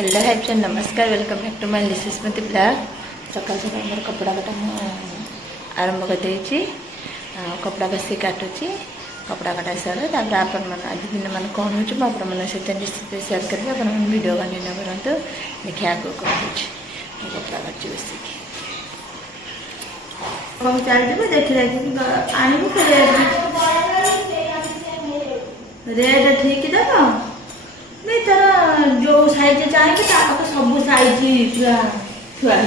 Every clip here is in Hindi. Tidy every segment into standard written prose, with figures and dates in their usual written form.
हेलो हाय फ्रेंड, नमस्कार। वेलकम बैक टू माय लिस्मती ब्लॉग। सकाल सकाल मोर कपड़ा काटा आरंभ कर देछि। कपड़ा बस काटुची। कपड़ा काटा सारे तापर आपण मन आज दिन मन कौन हो आपण मन सहित निश्चित शेयर करेंगे। आपण मन वीडियो कंटिन्यू करंतु। देखिए आगो कौन हो कपड़ा काटची बस चलते देखी आनबू रेट ठीक देव नहीं तार जो साइज चाहिए सब साइज पूरा थुआई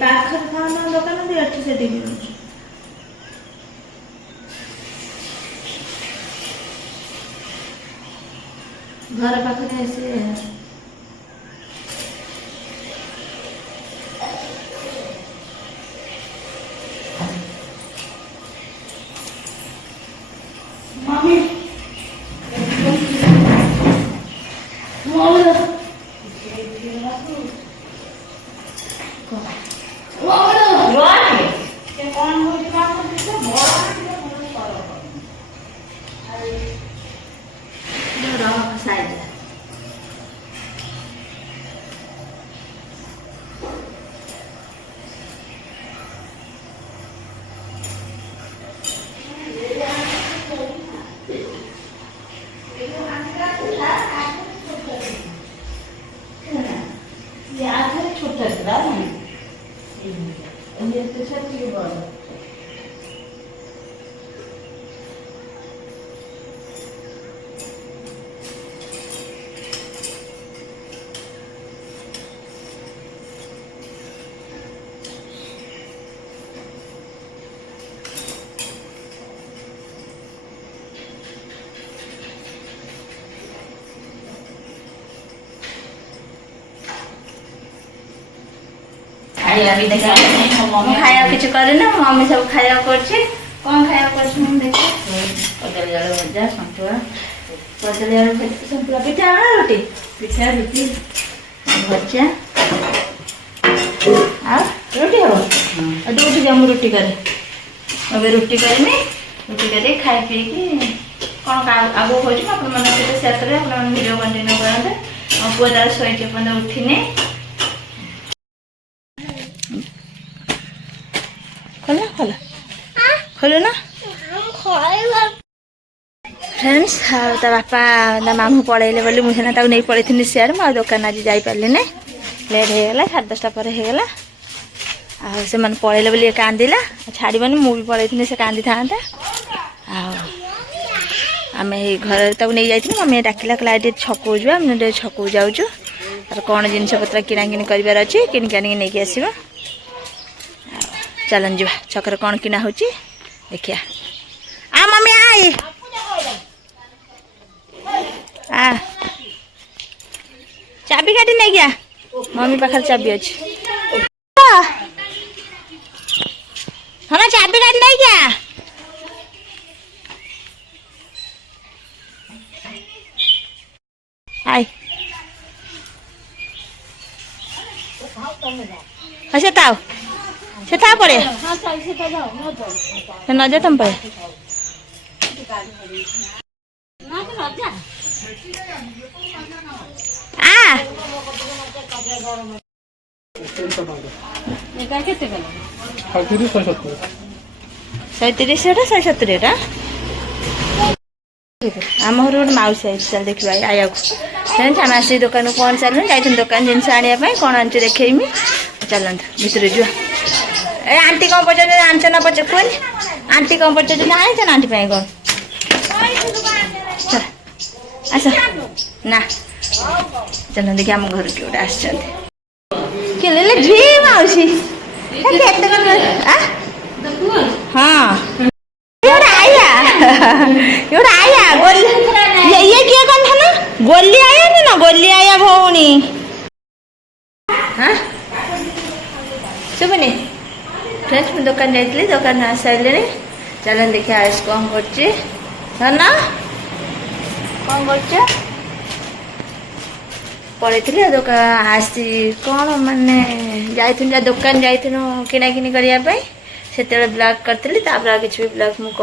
पाखे था दुकान से घर पाखे से मम्मी खाया किसी करना मम्मी सब खाया कर कौन खाया कर कदली आलू भजा सतुआ कदली आलू सतुआ पिठा रोटी पिठा रुटी भजा रोटी हम रोटी जा रुटी करे अबे रुटी करनी रुटी कर खाई पी कौन आगो खोज आप शेयर करेंगे। आप वीडियो कंटिन्यू करते पुआ तार शोचे उठिने खोला खोला खोलो ना फ्रेंड्स। ता बापा ता मामू पलैले बोली मुझे नहीं पलि थी सियार मुझे दुकान आज जापारे ना लेट होगला 10:30 पर होगला से मैंने पलैले बोली कांदिला छाड़बनी मुझे पलि थी से कांदी था आम घर तक नहीं जाइए मम्मी डाकिला कहला छकू जा छकू जाऊँ तार कौन जिनस पत्र किना किनी करार अच्छे किनिक नहीं आसवा चलन जा छकर कौन किना हो देखिया आ मम्मी आई आ चाबी काटी नहीं गया मम्मी पाखर चाबी अच्छी हम चाबी काटी नहीं गया आई अच्छा ताओ से था पड़े न जा तुम पड़े आ 170 आम घर गोटे मौसी आई चल देखा आया आम आस दुकान कौन चल जाइए दुकान जिनस आने कौन आनी देखेमी चलत भितर जुआ ए आंटी कौन पचार आंच ना पचार कौन आंटी कौन पचार आईच ना आंटी कौन आस ना चल देखिए आम घर के गोटे आसले झी मौसी हाँ आया ये किए कौन था ना गोली आया नहीं ना गोली आया भौनी हाँ शुभनी फ्रेंड्स मुझे दुकान जाइए दुकान आ सारे चलन देखिए आयुष कौन कर कौन कर पड़े दुकान आसी कौन माने जाइए दुकान जाइए किनाकिनी करने से ब्लॉग करी किसी भी ब्लॉग मुझे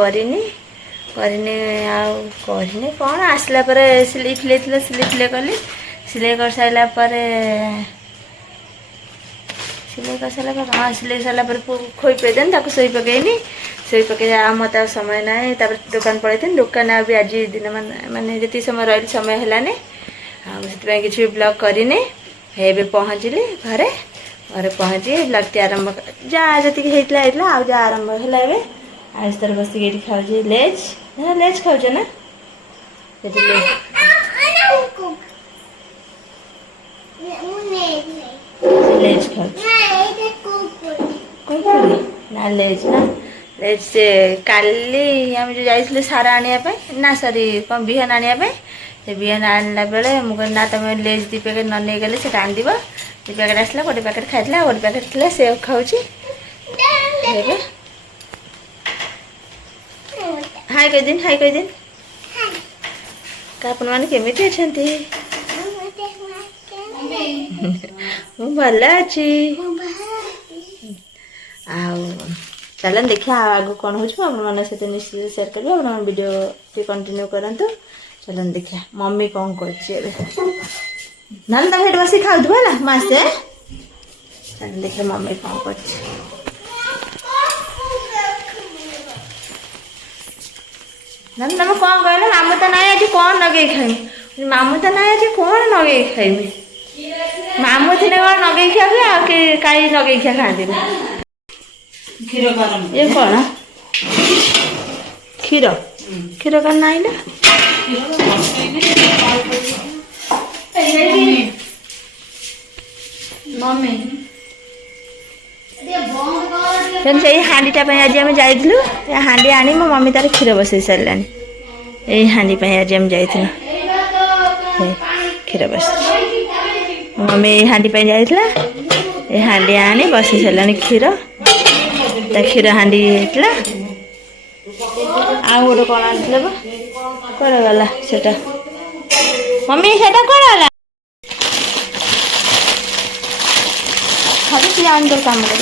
करनी कौन आसला पर सिलाई फिले सिलाई फिले कली सिलाई कर सारा पर सिलाई कर सारा पर हाँ सिलाई सारा पर खोई पेदेन ताको सोई पकेनी सोई पके मत समय ना दुकान पड़े दुकान अभी आज दिन माने जी समय रही समय है आगे किसी ब्लॉग करनी हे पहुँचली घरे घरे पहुँची ब्लॉग टी आरंभ जहाँ जी होता आ जा आरंभ है आज तर बस खाऊ लेज लेज खाऊ ना लेज खाऊ ना लेज ना लेज से काली आम जो जाइए सारा आने ना सॉरी कौन बिहान आने से बिहान आनला बेले मुझे ना तुम लेज दी पैकेट न नहीं गले से कांदी दी पैकेट आसला गोटे पैकेट खाई गोटे पैकेट थी से खाऊँ हाय कई दिन आपण मैंने केमी अच्छा भल अच्छी चल देखिए आगे कौन हो सहित निश्चित सेयार करेंगे आप वीडियो टी कंटिन्यू करंतु चलन देखिए मम्मी कौन कर बस खाऊ है ना मासे चल देखिए मम्मी कौन कर तुम कौन कहल मामू तो ना आज कौन लगे खाई मामू तो ना आज कौन लगे खाइबी मामू थे कौन लगे खाए कई लगे खिया खाते ये कौन क्षीर क्षीर कौन ना से हांडीटा आज आम जाइलु हांडी आनी मो मम्मी तार क्षीर बसई सारा यही हांडी आज आम जाइलु क्षीर बस मम्मी हांडी जाइला ये हांडी आनी बसई सारा क्षीर क्षीर हांडी होता आ गोटे कौन आनी कौन गला सेटा मम्मी सेटा कौन गला हबी आन तो काम कर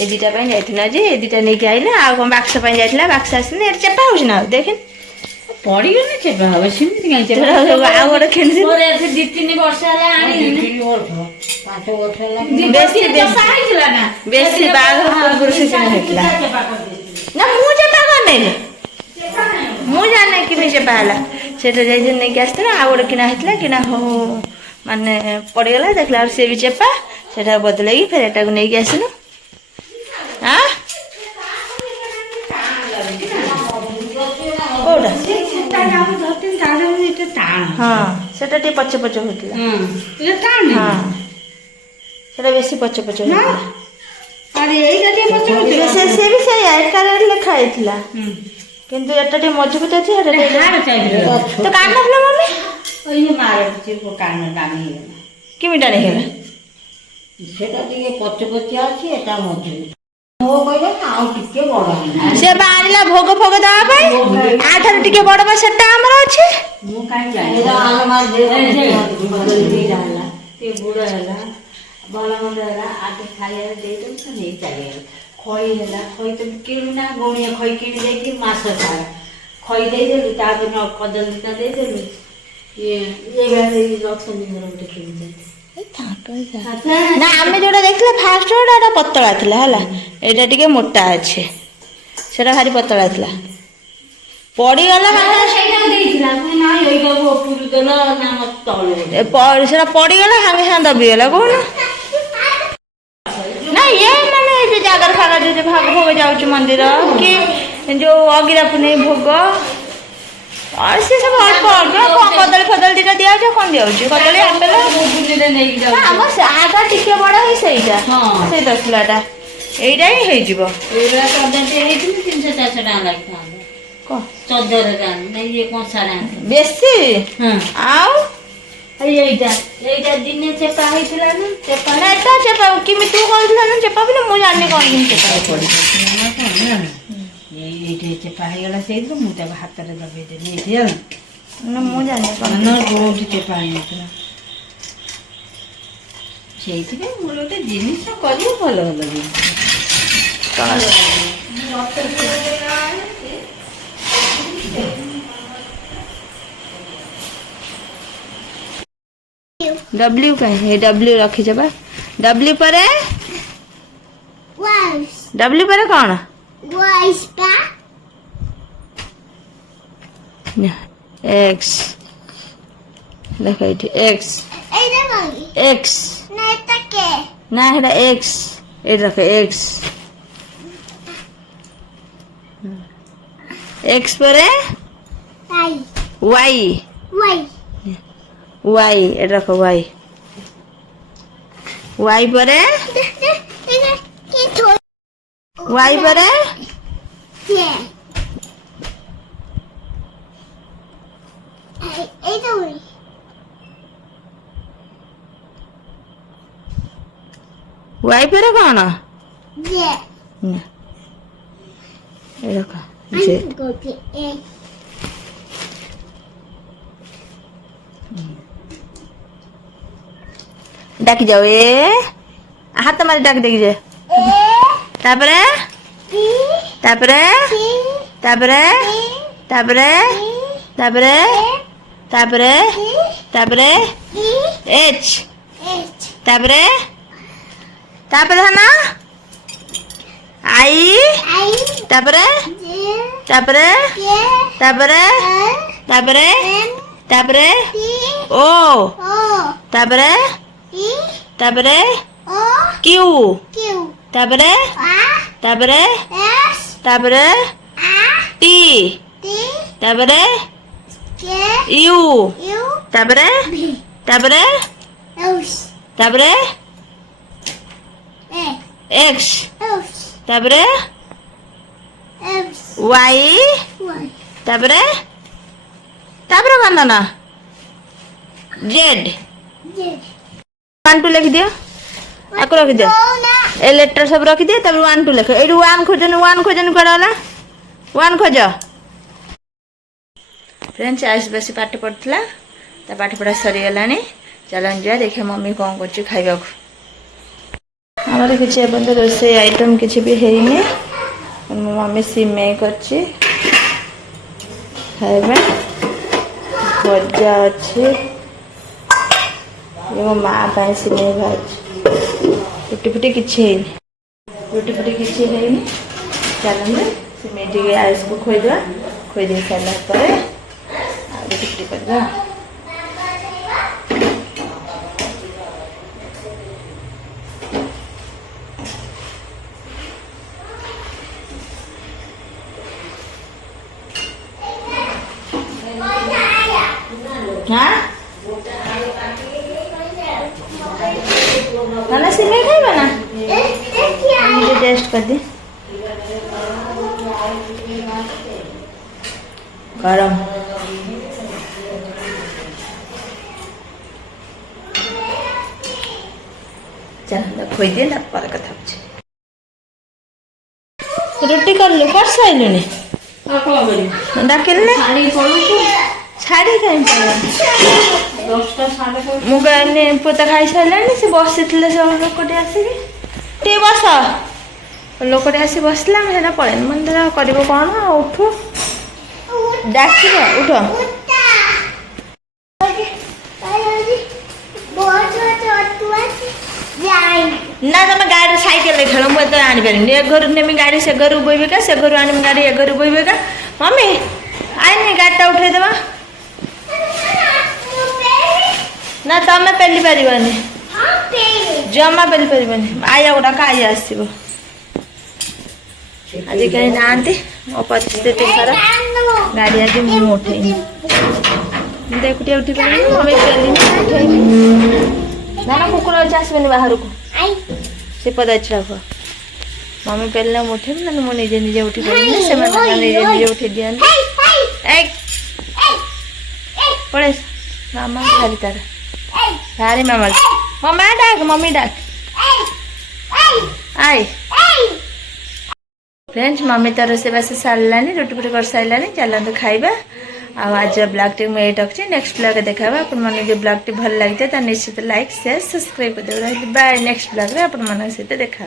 ये दीटा जाइए जे दीटा नहीं आइले आ कौन बाक्स जाइए बाक्स आसने चेपा हो ना देख पड़ी गले चेपा हम सेमती कहीं चेपा आ गोटे खेल मोर एथे 2-3 वर्ष हला आनी 2-3 वर्ष 5 वर्ष हला बेसी साइला ना बेसी बाग पूर्व से हेतला ना मु चेपा करने मु जाने कि भी चेपा हला सेटा जाई नहीं के आस्ते आ गोटे किना हेतला किना हो माने पड़ी गला देखला से भी चेपा सेटा बदलेगी फिर एटा को नहीं के आसनु हां कोडा हाँ सेटा टे पचे पचे होतला हाँ सेटा बेसी पचे पचे होतला अरे एटा टे पचे पचे से भी से एटा रेट लिखा हैतला किंतु एटा टे मजबूत अछि एटा हार चाहिए तो कान नखला मम्मी ओइने मारे चिपो कान दामी हेला कि मिटा नहीं हेला सेटा टिके पचे पचे अछि एटा मजबूत हो कहले आउ टिके बड़ से बारिला भोग भोग दवा पाई आठर टिके बड़ बा सेटा हमर अछि मु काई जाय आल मार दे बदलती जाला ते बुढ़ा हला बाला मंद हला आटे खाइया दे दम से नहीं चले खोई हला खोई तो केलु ना गोणिया खोई किनी दे कि मास सारा खोई दे देलु ता दिन कदल दिता दे देलु ये बेले लक्ष्मी मोर उठे किनी दे ना आमे जोड़ा देखले फास्ट जोड़ा पतला थिला हला एटा टिके मोटा अछि सेटा भारी पतला थिला पड़ी गला माने सेटा देइथिला ना एई गबो पुरु देला ना मत तळे सेटा पड़ी गला हांगे हां दबी गला कोन ना ये माने जे जागर फागा जे भाग भोग जाउछ मंदिर कि जो अगिरा पुने भोग और से सब अल्प अल्प कदली फदल दिटा दिया छ कोन दिया छ कदली आपेल बुझिले नै कि जाउ हम से आगा टिके बड़ा ही सहीटा हां से दसलाटा एइडा ही हे जिवो एरा कदते हेति 300-400 टाका लागता को 14 टाका नै ये कोन सारा बेसी हां आउ एइटा दिने चेपा हेतिला न चेपा ना एटा चेपा किमि तू कहला न चेपा बिना मु जाने कोन दिन चेपा पड़ी एइटे चेपा हेगला सेइलो मु त हात रे दबे दे नै दिया न मु जाने कोन न गोड चेपा हेतिला ସେଇଥିପାଇଁ ମୁଁ ଗୋଟେ ଜିନିଷ କରିବ ଭଲ ଭଲ ଜିନିଷ डब्ल्यू कहीं डब्ल्यू रखी जबा डब्ल्यू पर डब्ल्यू पर कौन एक्स देख एक्स एक्स ना है एक्स ये रखे एक्स एक्स पर वाई वाई ये रखो वाई वाई पर वाई पर वाई पर कौन ये रखो जेड डाक जाओ ए हाथ मारी डाक देखी जे तापरे तापरे तापरे तापरे तापरे तापरे तापरे एच तापरे तापरे है ना आई तापरे तापरे तापरे तापरे तापरे ओ तापरे तापरे क्यू तापरे तापरे तापरे टी तापरे यू तापरे तापरे तापरे एक्स तापरे वाई तापरे तापरे बंधना जेड 1 2 लिख दियो आको रख दियो ए लेटर सब रख दियो तब 1 2 लिख ए 1 खोजन कड़ाला 1 खोज फ्रेंड्स आज बस पाठ पढ़ला ता पाठ पढ़ा सरी गलानी चलन जा देखे मम्मी कौन कर खाइबा हमारे किसी एबंद रोसे आइटम किसी भी है नहीं मम्मी सिमेई करछि खाइबा भजा अच्छे ये मो माँ पाए सिमेई भाज रुटी फुटी किसी है रुटी फुटी किसी है चलते सिमेई टी आइस को खोईदे खोईदे सारापर रुटी फुटी करवा हाँ ना सिमेई खाइबा ना मुझे टेस्ट कर दे गरम चल खोई दे ना पर कथा रुटी कर लो कर साइलुनी डाकिल छाड़ी कहीं मुझे पोता खाई सारे से बसी सब लोकटे आसिक बस लोकटे आसी बसला मुझे पड़े मन कर कौन उठू डाक उठ ना तुम गाड़ी साइकेल खेल मुझे आनी पारे ए घर नेमी गाड़ी से घर बोबे का से घर आनी गाड़ी ए घर बोबे का मम्मी आईनी गाड़ीटा उठे देवा ना तमें पेली पारबानी जमा पेली पारबानी आया गुड़ाक आया आसो आज कहीं ना मो 25 सारा गाड़ी आज मुझे उठेनी एकुटिया उठी पारे मम्मी पेली उठे ना ना कुकुर अच्छे आसबेनि बाहर को से पदा छुआ मम्मी पेलना उठे ना मुझे निजे उठी पारे से निजे निजे उठे दिखाती पड़े मामा भारी तार भारी मामा मम्मा डाक मम्मी डाक आई फ्रेंड्स मम्मी तो रोसेबास सारानी रुटी फुटी कर सारा चलते खाइबा आज ब्लॉग टी मुझे रखी नेक्स्ट ब्लॉग देखा आपको ब्लॉग टी भल लगी तो निश्चित लाइक शेयर सब्सक्राइब कर दे बाय नेक्स्ट ब्लॉग रे आप सहित देखा।